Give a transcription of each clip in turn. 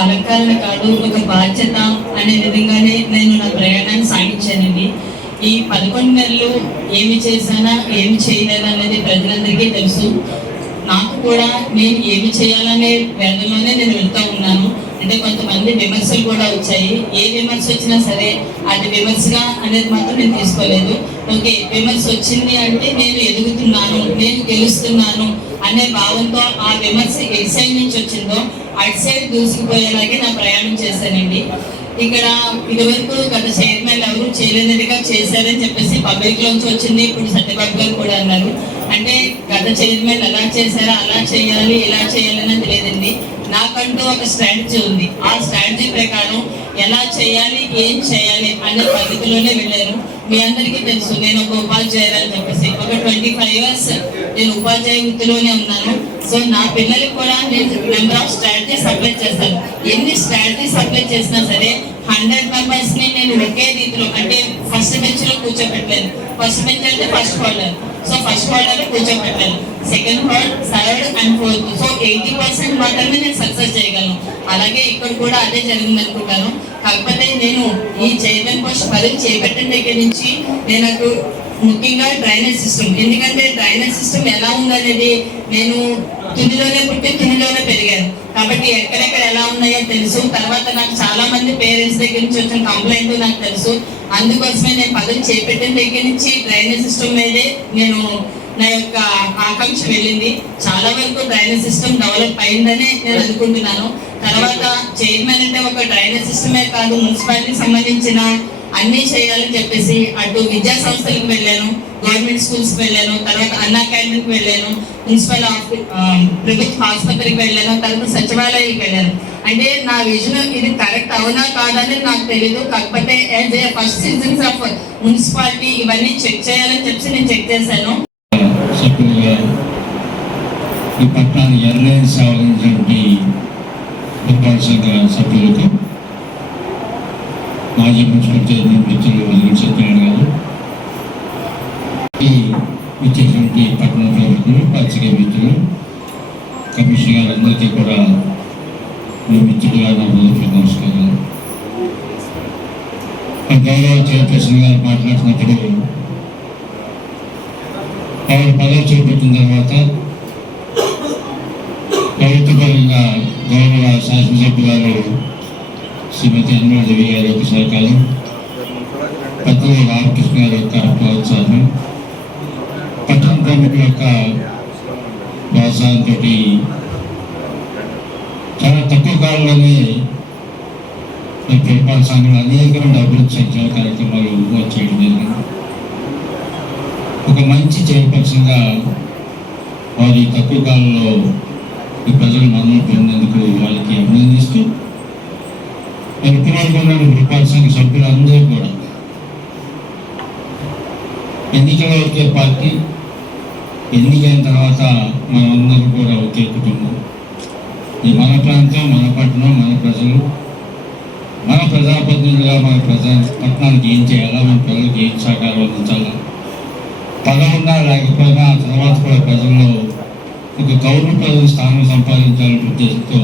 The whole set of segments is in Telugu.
అలంకరణ కాదు, ఒక బాధ్యత అనే విధంగానే నేను నా ప్రయాణాన్ని సాగించానండి. ఈ 11 నెలలు ఏమి చేశానా ఏమి చేయలేదా అనేది ప్రజలందరికీ తెలుసు. నాకు కూడా నేను ఏమి చేయాలనే వేదనలోనే నేను వెళ్తూ ఉన్నాను. అంటే కొంతమంది విమర్శలు కూడా వచ్చాయి. ఏ విమర్శ వచ్చినా సరే అది విమర్శగా అనేది మాత్రం నేను తీసుకోలేదు. ఓకే, విమర్శ వచ్చింది అంటే నేను ఎదుగుతున్నాను, నేను గెలుస్తున్నాను అనే భావంతో ఆ విమర్శ ఏ సైడ్ నుంచి వచ్చిందో అటు సైడ్ దూసుకుపోయేలాగే నా ప్రయాణం చేశానండి. ఇక్కడ ఇదివరకు గత చైర్మన్ ఎవరు చేయలేనిదిగా చేశారని చెప్పేసి పబ్లిక్ లోంచి వచ్చింది. ఇప్పుడు సత్యబాబు గారు కూడా అన్నారు. అంటే గత చైర్మన్ ఎలా చేశారో అలా చేయాలి, ఇలా చేయాలి అనేది లేదండి. నాకంటూ ఒక స్ట్రాటజీ ఉంది. ఆ స్ట్రాటజీ ప్రకారం ఎలా చేయాలి, ఏం చేయాలి అనే పద్ధతిలోనే వెళ్ళాను. మీ అందరికీ తెలుసు, నేను ఒక ఉపాధ్యాయురాలు చెప్పేసి ఒక 25 years నేను ఉపాధ్యాయ వృత్తిలోనే ఉన్నాను. సో నా పిల్లలకి కూడా నేను నెంబర్ ఆఫ్ స్ట్రాటజీస్ అప్లై చేస్తాను. ఎన్ని స్ట్రాటజీస్ అప్లై చేసినా సరే 100 members ని నేను ఒకే రీతిలో, అంటే ఫస్ట్ బెంచ్ లో కూర్చోబెట్టలేదు. ఫస్ట్ బెంచ్ అంటే first holder, so first holder కూర్చోబెట్టాను. Second hold, third and fourth, so 80% మాత్రమే నేను సక్సెస్ చేయగలను. అలాగే ఇక్కడ కూడా అదే జరిగింది అనుకుంటాను. కాకపోతే నేను ఈ చైర్మన్ పోస్ట్ పదవి చేపట్టిన దగ్గర నుంచి నేను ముఖ్యంగా డ్రైనేజ్ సిస్టమ్, ఎందుకంటే డ్రైనేజ్ సిస్టమ్ ఎలా ఉందనేది నేను తునిలోనే పుట్టి తునిలోనే పెరిగాను కాబట్టి ఎక్కడెక్కడ ఎలా ఉన్నాయో తెలుసు. తర్వాత నాకు చాలా మంది పేరెంట్స్ దగ్గర నుంచి వచ్చిన కంప్లైంట్ నాకు తెలుసు. అందుకోసమే నేను పదవి చేపట్టిన దగ్గర నుంచి డ్రైనేజ్ సిస్టమ్ మీదే నేను నా యొక్క ఆకాంక్ష వెళ్ళింది. చాలా వరకు డ్రైనేజ్ సిస్టమ్ డెవలప్ అయిందని నేను అనుకుంటున్నాను. తర్వాత చైర్మన్ అంటే ఒక డ్రైనేజ్ సిస్టమే కాదు, మున్సిపాలిటీకి సంబంధించిన అన్నీ చేయాలని చెప్పేసి అటు విద్యా సంస్థలకు వెళ్ళాను, గవర్నమెంట్ స్కూల్స్కి వెళ్ళాను, తర్వాత అన్నా క్యాంటీన్కి వెళ్ళాను, మున్సిపల్ ప్రభుత్వ ఆసుపత్రికి వెళ్ళాను, తర్వాత సచివాలయాలకు వెళ్ళాను. అంటే నా విజన్ ఇది కరెక్ట్ అవునా కాదని నాకు తెలియదు. కాకపోతే as a first citizens of municipality ఇవన్నీ చెక్ చేయాలని చెప్పి నేను చెక్ చేశాను. ఈ పట్టణాన్ని ఎర్రని సాగించినటువంటి ఫుట్బాల్ సంఘ సభ్యులకు, మాజీ మున్సిపల్ చైర్మన్ మిత్రులు సత్యనారాయణ గారు, ఇచ్చేటువంటి పట్టణ ప్రముఖులు, పత్రికా మిత్రులు, కమిషనర్ గారు అందరికీ కూడా మీ మిత్రులుగా నా నమస్కారాలు. గౌరవ చైర్పర్సన్ గారు మాట్లాడుతున్నప్పుడు ఆవిడ పదవి చేపట్టిన తర్వాత ప్రభుత్వపరంగా గౌరవ శాసనసభ్యు గారు శ్రీమతి అన్వదేవి గారి యొక్క సహకారం, పెద్దలు రామకృష్ణ గారి యొక్క ప్రోత్సాహం, పట్టణ ప్రముఖుల యొక్క ప్రోత్సాహంతో చాలా తక్కువ కాలంలోనే పరిపాలన సంఘంలో అనేకమైన అభివృద్ధి సంక్షేమ కార్యక్రమాలు చేయడం జరిగింది. ఒక మంచి చైర్పర్సన్గా వారి తక్కువ కాలంలో ఈ ప్రజలు మన్నన పొందేందుకు వాళ్ళకి అభినందిస్తూ, ఎన్నికల పరిపాలన సంఘ సభ్యులందరూ కూడా ఎన్నికల ఒకే పార్టీ, ఎన్నికైన తర్వాత మనందరూ కూడా ఒకే కుటుంబం. ఈ మన ప్రాంతం, మన పట్టణం, మన ప్రజలు, మన ప్రజాప్రతినిధులుగా మన పట్టణానికి ఏం చేయాలా, మన ప్రజలకు ఏం సహకారం అందించాలా, పదవున్నా లేకపోయినా ఆ తర్వాత కూడా ప్రజల్లో ఒక గౌరవప్రద స్థానం సంపాదించాలనే ఉద్దేశంతో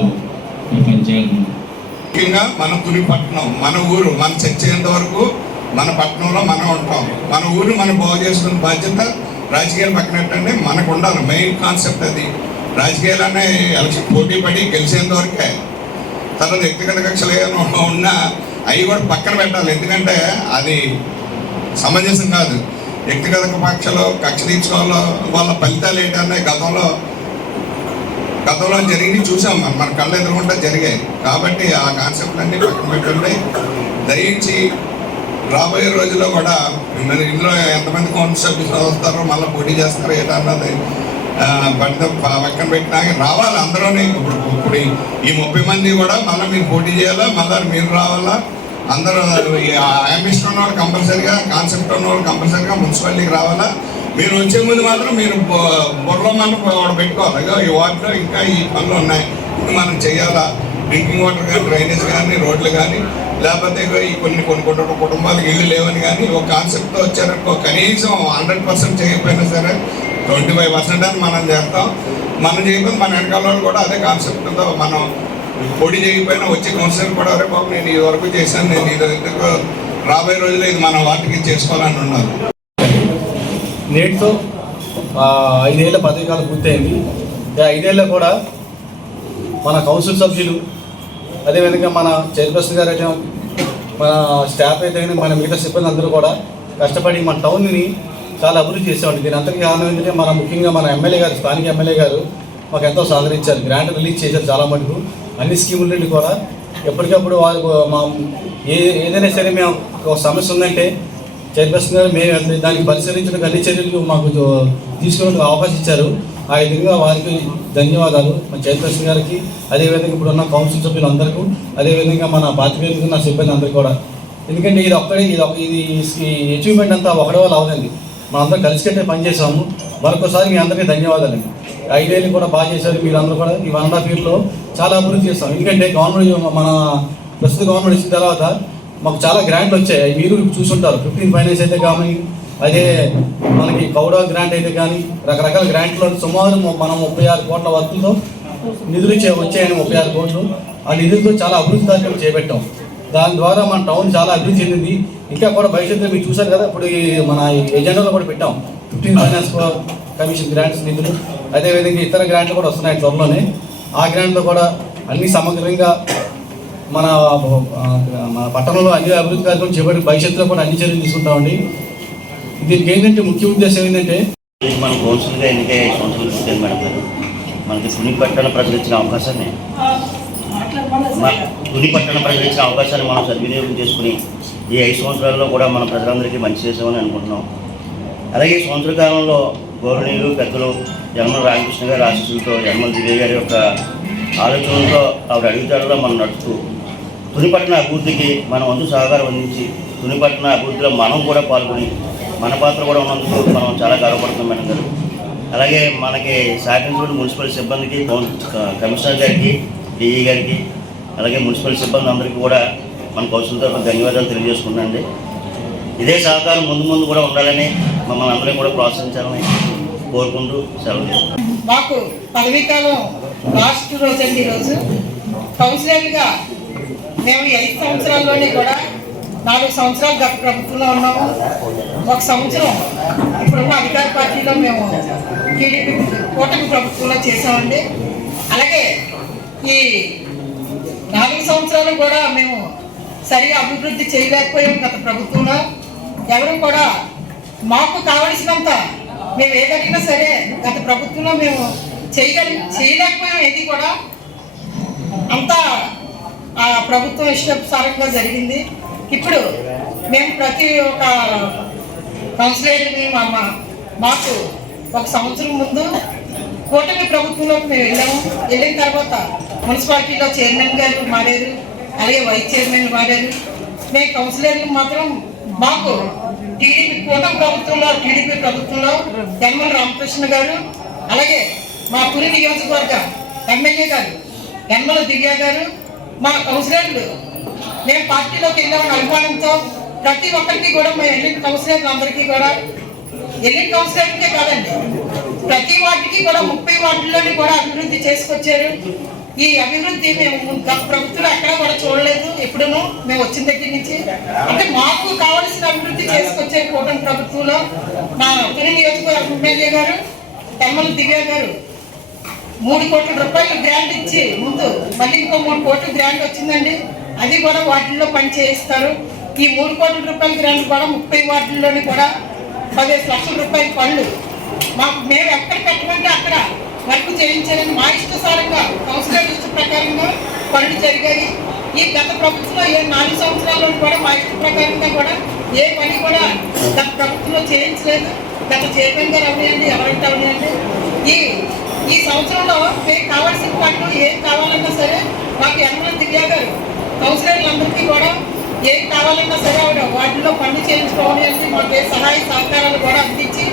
పనిచేయాలి. ముఖ్యంగా మన తుని పట్టణం, మన ఊరు, మన చచ్చేంత వరకు మన పట్టణంలో మనం ఉంటాం. మన ఊరు మనం బాగు చేసుకునే బాధ్యత రాజకీయాలు పక్కనట్టండి మనకు ఉండాలి. మెయిన్ కాన్సెప్ట్ అది. రాజకీయాలనే ఎలక్షన్ పోటీ పడి గెలిచేంత వరకే. తర్వాత వ్యక్తిగత కక్షలు ఏమైనా ఉన్నా అవి కూడా పక్కన పెట్టాలి. ఎందుకంటే అది సమంజసం కాదు. వ్యక్తిగత పక్షాలు కక్ష తీర్చుకోవాల వాళ్ళ ఫలితాలు ఏంటనే గతంలో జరిగి చూసాం. మన కళ్ళ ఎదురుకుంటా జరిగాయి. కాబట్టి ఆ కాన్సెప్ట్లన్నీ పక్కన పెట్టండి. దయించి రాబోయే రోజుల్లో కూడా ఇందులో ఎంతమంది కౌన్సిల్ సభ్యులు వస్తారో, మళ్ళీ పోటీ చేస్తారో ఏంటన్నది పక్కన పెట్టినా రావాలి అందరూనే. ఇప్పుడు ఈ 30 మంది కూడా మళ్ళీ మీరు పోటీ చేయాలా, మళ్ళీ మీరు రావాలా. అందరూ అంబిషన్ ఉన్న వాళ్ళు కంపల్సరీగా, కాన్సెప్ట్ ఉన్న వాళ్ళు కంపల్సరీగా మున్సిపాలిటీకి రావాలా. మీరు వచ్చే ముందు మాత్రం మీరు బుర్రలో మనం పెట్టుకోవాలి. ఈ వార్డులో ఇంకా ఈ పనులు ఉన్నాయి, ఇప్పుడు మనం చేయాలా. డ్రింకింగ్ వాటర్ కానీ, డ్రైనేజ్ కానీ, రోడ్లు కానీ, లేకపోతే ఈ కొన్ని కుటుంబాలకు ఇల్లు లేవని కానీ ఒక కాన్సెప్ట్తో వచ్చారనుకో, కనీసం 100% చేయకపోయినా సరే 25% అని మనం చేస్తాం. మనం చేయకపోతే మన వెనకాల వాళ్ళు కూడా అదే కాన్సెప్ట్తో మనం పొడి చేయకపోయినా వచ్చే కౌన్సిలర్ కూడా అరే బాబు నేను ఇది వరకు చేశాను, నేను ఇది రాబోయే రోజుల్లో ఇది మన వాటికి చేసుకోవాలని ఉన్నారు. నేటితో 5 ఏళ్ల పదవి కాలం పూర్తయింది. 5 ఏళ్ళలో కూడా మన కౌన్సిల్ సభ్యులు, అదేవిధంగా మన చైర్పర్సన్ గారు అయితే, మన స్టాఫ్ అయితే, మన మిగతా సిబ్బంది అందరూ కూడా కష్టపడి మన టౌన్ని చాలా అభివృద్ధి చేసామండి. దీని అంతటికీ కారణం ఏంటంటే ముఖ్యంగా మన ఎమ్మెల్యే గారు, స్థానిక ఎమ్మెల్యే గారు మాకు ఎంతో సహకరించారు. గ్రాంట్ రిలీజ్ చేశారు చాలా మటుకు. అన్ని స్కీముల నుండి కూడా ఎప్పటికప్పుడు వారు ఏదైనా సరే మేము ఒక సమస్య ఉందంటే చైర్పర్సన్ గారు మేము దానికి పరిశీలించడానికి అన్ని చర్యలు మాకు తీసుకునే అవకాశం ఇచ్చారు. ఆ విధంగా వారికి ధన్యవాదాలు మన చైర్పర్సన్ గారికి, అదేవిధంగా ఇప్పుడు ఉన్న కౌన్సిల్ సభ్యులందరికీ, అదేవిధంగా మన పార్టీ నా సిబ్బంది అందరికీ కూడా. ఎందుకంటే ఇది అచీవ్మెంట్ అంతా ఒకటి వల్ల అవదండి. మనందరం కలిసికట్టే పనిచేసాము. మరొకసారి మీ అందరికీ ధన్యవాదాలండి. 5 ఏళ్ళు కూడా బాగా చేశారు మీరందరూ కూడా. ఈ 1.5 yearలో చాలా అభివృద్ధి చేస్తాం. ఎందుకంటే గవర్నమెంట్ మన ప్రస్తుత గవర్నమెంట్ ఇచ్చిన తర్వాత మాకు చాలా గ్రాంట్లు వచ్చాయి. మీరు చూసుంటారు. 15 ఫైనాన్స్ అయితే కానీ, అదే మనకి కౌడా గ్రాంట్ అయితే కానీ, రకరకాల గ్రాంట్లో సుమారు మనం 36 కోట్ల వర్కులతో నిధులు వచ్చాయని 36 కోట్లు. ఆ నిధులతో చాలా అభివృద్ధి కార్యక్రమం చేపట్టాం. దాని ద్వారా మన టౌన్ చాలా అభివృద్ధి చెందింది. ఇంకా కూడా భవిష్యత్తులో మీరు చూశారు కదా, ఇప్పుడు మన ఎజెండాలో కూడా పెట్టాం 15 ఫైనాన్స్ కమిషన్ గ్రాంట్స్ నిధులు. అదేవిధంగా ఇతర గ్రాంట్లు కూడా వస్తున్నాయి త్వరలోనే. ఆ గ్రాంట్లో కూడా అన్ని సమగ్రంగా మన పట్టణంలో అన్ని అభివృద్ధి కార్యక్రమం చేపట్టి భవిష్యత్తులో కూడా అన్ని చర్యలు తీసుకుంటామండి. దీనికి ఏంటంటే ముఖ్య ఉద్దేశం ఏంటంటే మనం కౌన్సిల్గా ఎన్నికయ్యే సంవత్సరాలు పుట్టాను మేడం గారు. మనకి తుని పట్టణ ప్రజలు ఇచ్చిన అవకాశాన్ని మనం సద్వినియోగం చేసుకుని ఈ 5 సంవత్సరాల్లో కూడా మన ప్రజలందరికీ మంచి చేసామని అనుకుంటున్నాం. అలాగే ఈ సంవత్సర కాలంలో గౌరవనీయులు పెద్దలు యనమల రామకృష్ణ గారి ఆశీస్సులతో, యనమల దివ్య గారి యొక్క ఆలోచనలతో ఆవిడ అడుగుతాడులో మనం నడుస్తూ తునిపట్టణ అభివృద్ధికి మన వంతు సహకారం అందించి తునిపట్టణ అభివృద్ధిలో మనం కూడా పాల్గొని మన పాత్ర కూడా ఉన్నందుకు మనం చాలా గర్వపడుతున్నాం మేడం గారు. అలాగే మనకి సహకరించిన మున్సిపల్ సిబ్బందికి, కమిషనర్ గారికి, డిఈ గారికి, అలాగే మున్సిపల్ సిబ్బంది అందరికీ కూడా మన కౌన్సిల్ తరఫున ధన్యవాదాలు తెలియజేసుకున్నాండి. ఇదే సహకారం ముందు కూడా ఉండాలని, మమ్మల్ని అందరినీ కూడా ప్రోత్సహించాలని కోరుకుంటూ సెలవు. మాకు పదవీకాలం లాస్ట్ రోజు అండి. ఈరోజు కౌన్సిలర్గా మేము 5 సంవత్సరాల్లోనే కూడా 4 సంవత్సరాలు గత ప్రభుత్వంలో ఉన్నాము. 1 సంవత్సరం ఇప్పుడున్న అధికార పార్టీలో మేము టీడీపీ కూటమి ప్రభుత్వంలో చేసామండి. అలాగే ఈ 4 సంవత్సరాలు కూడా మేము సరిగా అభివృద్ధి చేయలేకపోయాం గత ప్రభుత్వంలో. ఎవరు కూడా మాకు కావలసినంత మేము ఏదైనా సరే గత ప్రభుత్వంలో మేము చేయలేకపోయాం. ఏది కూడా అంతా ఆ ప్రభుత్వం ఇష్టానుసారంగా జరిగింది. ఇప్పుడు మేము ప్రతి ఒక్క కౌన్సిలర్ని మాకు 1 సంవత్సరం ముందు కూటమి ప్రభుత్వంలోకి మేము వెళ్ళిన తర్వాత మున్సిపాలిటీలో చైర్మన్ గారు మారారు, అలాగే వైస్ చైర్మన్ మారారు. మేము కౌన్సిలర్లు మాత్రం మాకు టీడీపీ ప్రభుత్వంలో యనమల రామకృష్ణ గారు, అలాగే మా పురి నియోజకవర్గ ఎమ్మెల్యే గారు యనమల దివ్య గారు, మా కౌన్సిలర్లు మేము పార్టీలోకి వెళ్ళామని అనుమానంతో ప్రతి ఒక్కరికి కూడా మా ఎల్లిన కౌన్సిలర్లు అందరికీ కూడా, ఎల్లిన కౌన్సిలర్కే కాదండి ప్రతి వార్డుకి కూడా 30 వార్డుల్లోని కూడా అభివృద్ధి చేసుకొచ్చారు. ఈ అభివృద్ధి మేము గత ప్రభుత్వంలో ఎక్కడా కూడా చూడలేదు. ఎప్పుడూ మేము వచ్చిన దగ్గర నుంచి అంటే మాకు కావలసిన అభివృద్ధి చేసుకొచ్చే కూటమి ప్రభుత్వంలో మా పురి నియోజకవర్గ ఎమ్మెల్యే గారు యనమల దివ్య గారు 3 కోట్ల రూపాయలు గ్రాంట్ ఇచ్చి ముందు మళ్ళీ ఇంకో 3 కోట్ల గ్రాంట్ వచ్చిందండి. అది కూడా వార్డుల్లో పని చేయిస్తారు. ఈ 3 కోట్ల రూపాయల గ్రాంట్ కూడా 30 వార్డుల్లోని కూడా 15 లక్షల రూపాయల పనులు మేము ఎక్కడ పెట్టమంటే అక్కడ వర్క్ చేయించాలని మా ఇష్టసారంగా కౌన్సిలర్ ఇష్ట ప్రకారంగా పనులు జరిగాయి. ఈ గత ప్రభుత్వంలో 4 సంవత్సరాల్లో కూడా మా ఇష్ట ప్రకారంగా కూడా ఏ పని కూడా గత ప్రభుత్వంలో చేయించలేదు. గత చైర్మన్ గారు అవనియండి, ఎవరంటే అవనియండి. ఈ సంవత్సరంలో మీకు కావాల్సిన పనులు ఏం కావాలన్నా సరే మాకు యనమల దివ్య గారు కౌన్సిలర్లందరికీ కూడా ఏం కావాలన్నా సరే ఆవిడ వాటిల్లో పనులు చేయించుకోవాలి అంటే మాకు సహాయ సహకారాలు కూడా అందించి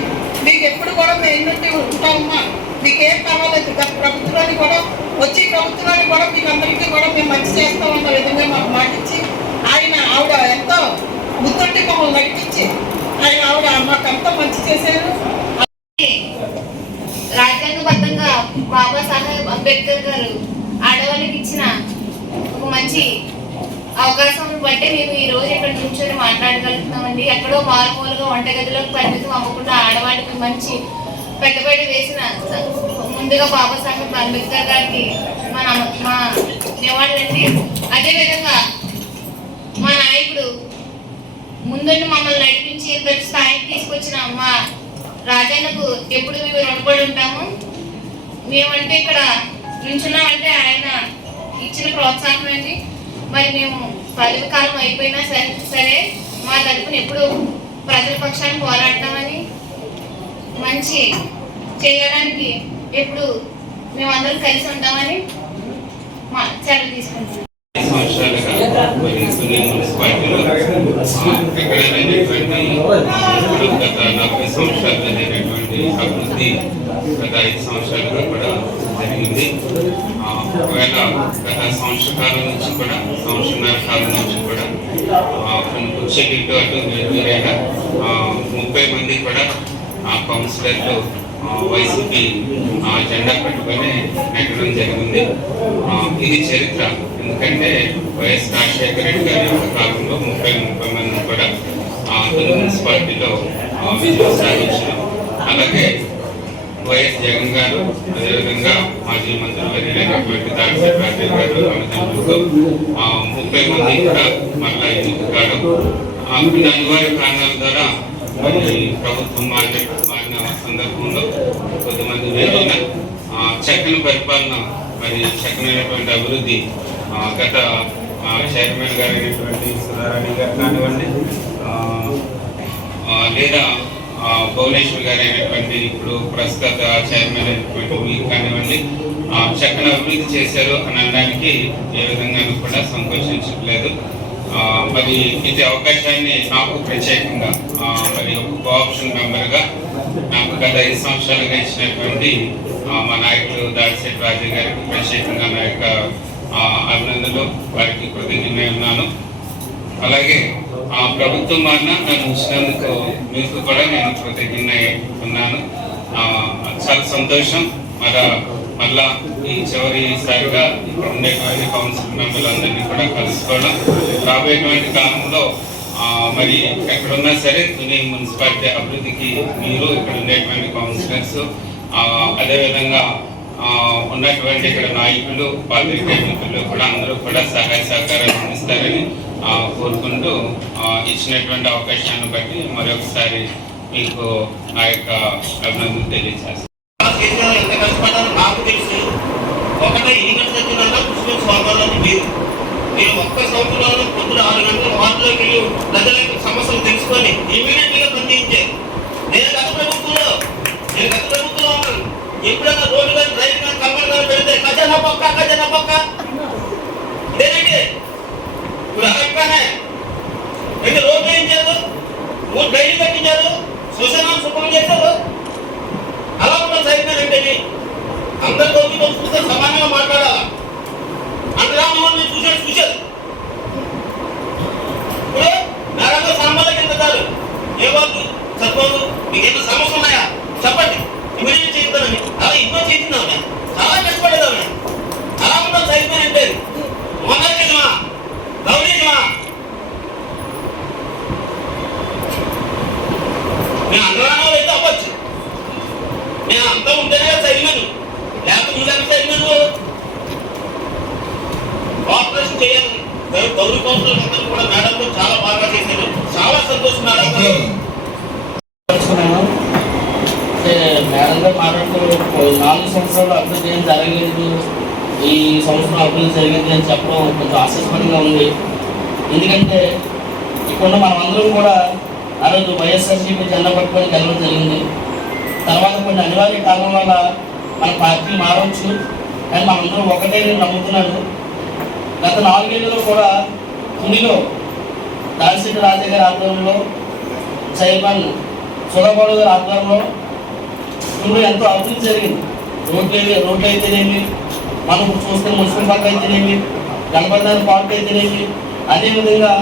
మీకు ఎప్పుడు కూడా మేము ఎన్నుంటి ఉంటామమ్మా, మీకు ఏం కావాలేదు గత ప్రభుత్వంలోని కూడా వచ్చే ప్రభుత్వంలోని కూడా మీకు అందరికీ కూడా మేము మంచి చేస్తామన్న విధంగా మాకు మాటిచ్చి ఆవిడ ఎంతో ముద్దుండి మమ్మల్ని నడిపించి ఆవిడ మాకంతా మంచి చేశారు. రాజ్యాంగబద్ధంగా బాబాసాహెబ్ అంబేద్కర్ గారు ఆడవాళ్ళకి ఇచ్చిన ఒక మంచి అవకాశం బట్టి మేము ఈ రోజు ఇక్కడ నుంచొని మాట్లాడగలుగుతున్నామండి. ఎక్కడో మారుమూలుగా వంటగదిలోకి పరిమితం అవ్వకుండా ఆడవాళ్ళకి మంచి పెట్టుబడి వేసిన ముందుగా బాబాసాహెబ్ అంబేద్కర్ గారికి మా నివాళులండి. అదేవిధంగా మా నాయకుడు ముందుండి మమ్మల్ని నడిపించి ఇంతటి స్థాయికి తీసుకొచ్చిన మా రాజన్నకు ఎప్పుడు మేము రుణపడి ఉంటాము. మేమంటే ఇక్కడ నుంచున్నామంటే ఆయన ఇచ్చిన ప్రోత్సాహం అండి. మరి మేము పదవి కాలం అయిపోయినా సరే మా తరపున ఎప్పుడు ప్రజల పక్షాన్ని పోరాడతామని మంచి చేయడానికి ఎప్పుడు మేమందరం కలిసి ఉంటామని సెలవు తీసుకుంటాం. సంవత్సరాలుగా మున్సిపాలిటీలో గత 40 సంవత్సరాలు జరిగినటువంటి అభివృద్ధి గత 5 సంవత్సరాలుగా కూడా జరిగింది. ఒకవేళ గత సంవత్సర కాలం నుంచి కూడా సంవత్సరన్నర కాలం నుంచి కూడా కొన్ని కుర్చీలు ఇటు అటు వేరువేరైన 30 మంది కూడా కౌన్సిలర్లు వైసీపీ జెండా పట్టుకొని నెట్టడం జరిగింది. ఇది చరిత్ర. ఎందుకంటే వైఎస్ రాజశేఖర రెడ్డి గారి యొక్క కాలంలో 30 మంది కూడా తొలి మున్సిపాలిటీలో విజయం సాధించడం, అలాగే వైఎస్ జగన్ గారు అదేవిధంగా మాజీ మంత్రులైనటువంటి దాడిశెట్టి రాజయ్య గారు అమితంతో 30 మంది కూడా మళ్ళా ఎన్నిక కావడం, కొన్ని అనివార్య కారణాల ద్వారా మరి ప్రభుత్వం మారిన సందర్భంలో కొద్దిమంది వేరైన చక్కని పరిపాలన, మరి చక్కనైనటువంటి అభివృద్ధి గత చైర్మన్ గారు అయినటువంటి సుధారాణి గారు కానివ్వండి, లేదా భువనేశ్వర్ గారు అయినటువంటి ఇప్పుడు ప్రస్తుత చైర్మన్ అయినటువంటి మీరు కానివ్వండి, చక్కని అభివృద్ధి చేశారు అని అనడానికి ఏ విధంగా కూడా సంకోచించట్లేదు. మరి ఇది అవకాశాన్ని నాకు ప్రత్యేకంగా మరి ఒక కోఆప్షన్ మెంబర్గా నాకు గత 5 సంవత్సరాలుగా ఇచ్చినటువంటి మా నాయకులు దాడిశెట్టి రాజయ్య గారికి ప్రత్యేకంగా నా యొక్క అభినందనలు, వారికి కృతజ్ఞుడై ఉన్నాను. అలాగే ప్రభుత్వం మారిన నన్ను ఉంచినందుకు మీకు కూడా నేను కృతజ్ఞుడై ఉన్నాను. చాలా సంతోషం. మళ్ళా ఈ చివరిసారిగా ఇక్కడ ఉండేటువంటి కౌన్సిల్ మెంబర్లందరినీ కూడా కలుసుకోవడం, రాబోయేటువంటి కాలంలో మరి ఎక్కడున్నా సరే తుని మున్సిపాలిటీ అభివృద్ధికి మీరు ఇక్కడ ఉండేటువంటి కౌన్సిలర్స్, అదేవిధంగా ఉన్నటువంటి ఇక్కడ నాయకులు, పాత్రికేయ మిత్రులు కూడా అందరూ కూడా సహాయ సహకారాలు అందిస్తారని కోరుకుంటూ ఇచ్చినటువంటి అవకాశాన్ని బట్టి మరొకసారి మీకు నా యొక్క అభినందనలు తెలియజేస్తాను. ఎంత కష్టపడ్డారో నాకు తెలుసు. ఒకటే ఎన్నికల సచివాలయంలో పుష్ప స్వాగతాన్ని మీరు ఒక్క సంవత్సరంలో పొద్దున 6 గంటల వార్డులోకి వెళ్ళి ప్రజల సమస్యలు తెలుసుకొని ఇమీడియట్గా స్పందించారు. నేను గత ప్రభుత్వంలో ఉన్నాను. ఎప్పుడైనా రోడ్డు కానీ రైలు కానీ కమ్మలు కానీ పెడితే ఖజానా పక్క ఇదేనండి. ఇప్పుడు అడగగానే 2 రోడ్లు వేయించారు, 3 రైలు కట్టించారు, శ్మశానాలు శుభ్రం చేశారు. అలా ఉన్న సైన్యాలంటే అందరితో చూస్తే సమానంగా మాట్లాడాలా. అంతరాన్ని చూశారు. ఇప్పుడు నరంగా సామాన్లకి ఎంత కాదు ఏమవుతుంది చదువు మీకు ఎంత సమస్య ఉన్నాయా చెప్పండి, ఇమీడియట్ చేస్తానని. అలా ఎన్నో చేసిందామా, చాలా కష్టపడేదామా. అలా ఉన్న సైన్యం అంటే మొన్నమా గౌరీమా మేము అంతరాణాలు అయితే అవ్వచ్చు. నేను అంతా ఉంటేనే చదివాను, లేకపోతే ముందు చదివాను. కోఆపరేషన్ చేయాలి. గౌరవ కౌన్సిలర్ అందరూ కూడా మేడంతో చాలా బాగా చేశారు. చాలా సంతోషం మేడం. మేడంగా మాట్లాడుతూ 4 సంవత్సరాలు అభివృద్ధి ఏం జరగలేదు, ఈ సంవత్సరం అభివృద్ధి జరిగింది అని చెప్పడం కొంచెం ఆశాస్పదంగా ఉంది. ఎందుకంటే ఇక్కడ మనం అందరం కూడా ఆ రోజు వైఎస్ఆర్సీపీ జెండా పట్టుకొని గెలవడం జరిగింది. తర్వాత కొన్ని అనివార్య కారణం వల్ల మన పార్టీ మారవచ్చు, కానీ మనందరం ఒకటే నమ్ముతున్నాను. గత 4 ఏళ్ళలో కూడా తునిలో దాడిశెట్టి రాజయ్య గారి ఆధ్వర్యంలో, చైర్మన్ సుధాబాబు గారి ఆధ్వర్యంలో తునిలో ఎంతో అభివృద్ధి జరిగింది. రోడ్లు అయితేనేమి, మనం చూస్తే మున్సిపల్ పార్క్ అయితేనేమి, గణపతి పార్క్ అయితేనేమి, అదేవిధంగా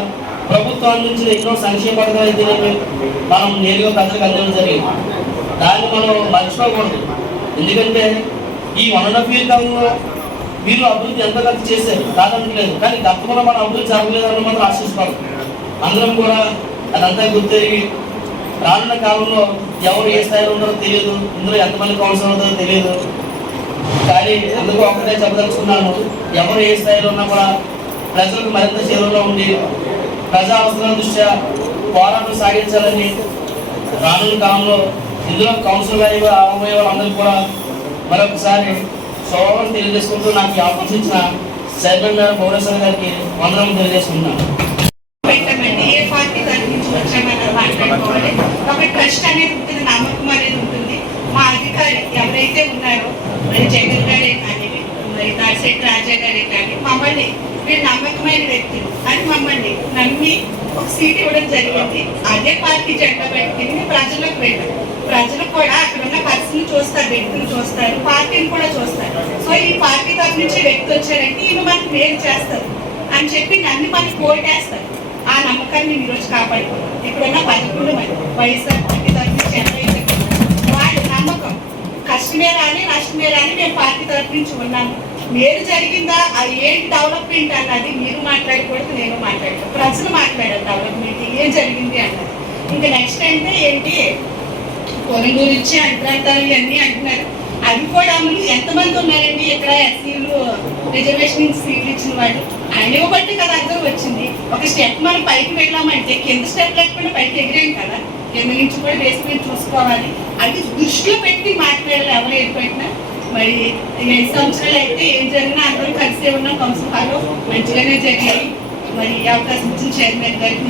ప్రభుత్వం అందించిన ఎన్నో సంక్షేమ పథకాలు అయితేనేమి మనం నేరుగా ప్రజలకు అందించడం జరిగింది. దాన్ని మనం మర్చిపోకూడదు. ఎందుకంటే ఈ 1.5 year కాలంలో వీళ్ళు అభివృద్ధి ఎంత ఖర్చు చేశారు కాదనట్లేదు, కానీ గతంలో మన అభివృద్ధి జరగలేదని మాత్రం ఆశిస్తాం. అందరం కూడా అదంతా గుర్తిరిగి రానున్న కాలంలో ఎవరు ఏ స్థాయిలో ఉన్నారో తెలియదు, ఇందులో ఎంతమంది కౌన్సిలర్ అవుతారో తెలియదు. కానీ అందుకు ఒకటే చెప్పదలుచుకున్నాను, ఎవరు ఏ స్థాయిలో ఉన్నా కూడా ప్రజలకు మరింత చేరువలో ఉండి ప్రజా అవసరాల దృష్ట్యా పోరాటం సాగించాలని రానున్న కాలంలో ఇందులో కౌన్సిలర్ అయ్యే వాళ్ళందరికీ కూడా మరొకసారి స్వభావం తెలియజేసుకుంటూ నాకు ఈ అవకాశం ఇచ్చిన చైర్మన్ గారు భువనేశ్వర్ గారికి వందనం తెలియజేసుకుంటున్నాను. పెట్టమండి ఏ పార్టీ తరఫు నుంచి వచ్చామని మాట్లాడుకోవాలి. ఒక ట్రస్ట్ అనేది ఉంటుంది, నమ్మకం అనేది ఉంటుంది. మా అధికారి ఎవరైతే ఉన్నారో మరి జగన్ గారే కానీ మరి దాడిశెట్టి రాజా గారే కానీ మమ్మల్ని వీళ్ళు నమ్మకమైన వ్యక్తులు అని మమ్మల్ని నమ్మి ఒక సీట్ ఇవ్వడం జరిగింది. అదే పార్టీ జెండా పెట్టుకుని ప్రజలకు వెళ్ళారు. ప్రజలు కూడా అక్కడ ఉన్న పర్సన్ చూస్తారు, వ్యక్తులు చూస్తారు, పార్టీని కూడా చూస్తారు. సో ఈ పార్టీ తరఫు నుంచి వ్యక్తి వచ్చారంటే ఈయన మనకు మేలు చేస్తారు అని చెప్పి నన్ను మనకి ఓటేస్తారు. ఆ నమ్మకాన్ని మేము ఈరోజు కాపాడుకున్నాం. ఇక్కడున్న 11 మంది వైఎస్ఆర్ పార్టీ తరఫు నుంచి ఎవరైతే వాళ్ళ నమ్మకం కష్టమే రాని నష్టమే రాని మేము పార్టీ తరఫు నుంచి ఉన్నాము. మేలు జరిగిందా, అది ఏంటి డెవలప్మెంట్ అన్నది మీరు మాట్లాడకూడదు, నేను మాట్లాడతాను. ప్రజలు మాట్లాడారు డెవలప్మెంట్ ఏం జరిగింది అన్నది. ఇంకా నెక్స్ట్ అంటే ఏంటి పొలం గురించి అంతరాంతాలు ఇవన్నీ అంటున్నారు. అవి కూడా అమలు ఎంతమంది ఉన్నారండి ఇక్కడ ఎస్సీలు రిజర్వేషన్ సీట్లు ఇచ్చిన వాళ్ళు ఆయన ఇవ్వబట్టి కదా అందరూ వచ్చింది. ఒక స్టెప్ మనం పైకి వెళ్ళామంటే కింద స్టెప్ లేకపోతే పైకి ఎగిరాం కదా, కింద నుంచి కూడా వేసి మీరు చూసుకోవాలి. అది దృష్టిలో పెట్టి మాట్లాడాలి ఎవరు ఏర్పడినా. మరి 5 సంవత్సరాలు అయితే ఏం జరిగినా అందరూ కలిసే ఉన్నాం, కౌన్సిల్ హాల్లో మంచిగానే జరిగాయి. మరి ఈ అవకాశం ఇచ్చిన చైర్మన్ గారికి